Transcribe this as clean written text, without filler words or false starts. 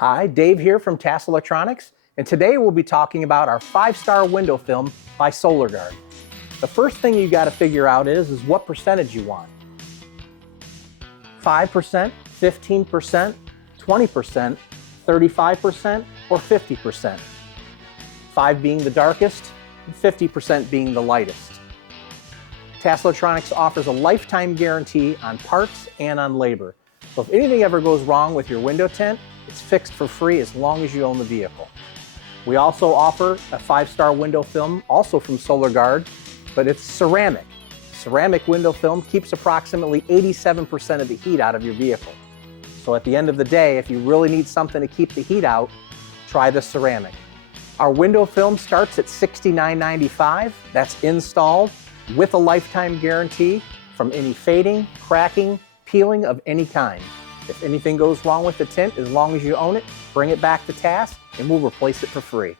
Hi, Dave here from TAS Electronics, and today we'll be talking about our 5-star window film by Solar Gard. The first thing you got to figure out is what percentage you want. 5%, 15%, 20%, 35%, or 50%. 5 being the darkest, and 50% being the lightest. TAS Electronics offers a lifetime guarantee on parts and on labor. So if anything ever goes wrong with your window tint, it's fixed for free as long as you own the vehicle. We also offer a 5-star window film, also from Solar Gard, but it's ceramic. Ceramic window film keeps approximately 87% of the heat out of your vehicle. So at the end of the day, if you really need something to keep the heat out, try the ceramic. Our window film starts at $69.95. That's installed with a lifetime guarantee from any fading, cracking, peeling of any kind. If anything goes wrong with the tint, as long as you own it, bring it back to TAS and we'll replace it for free.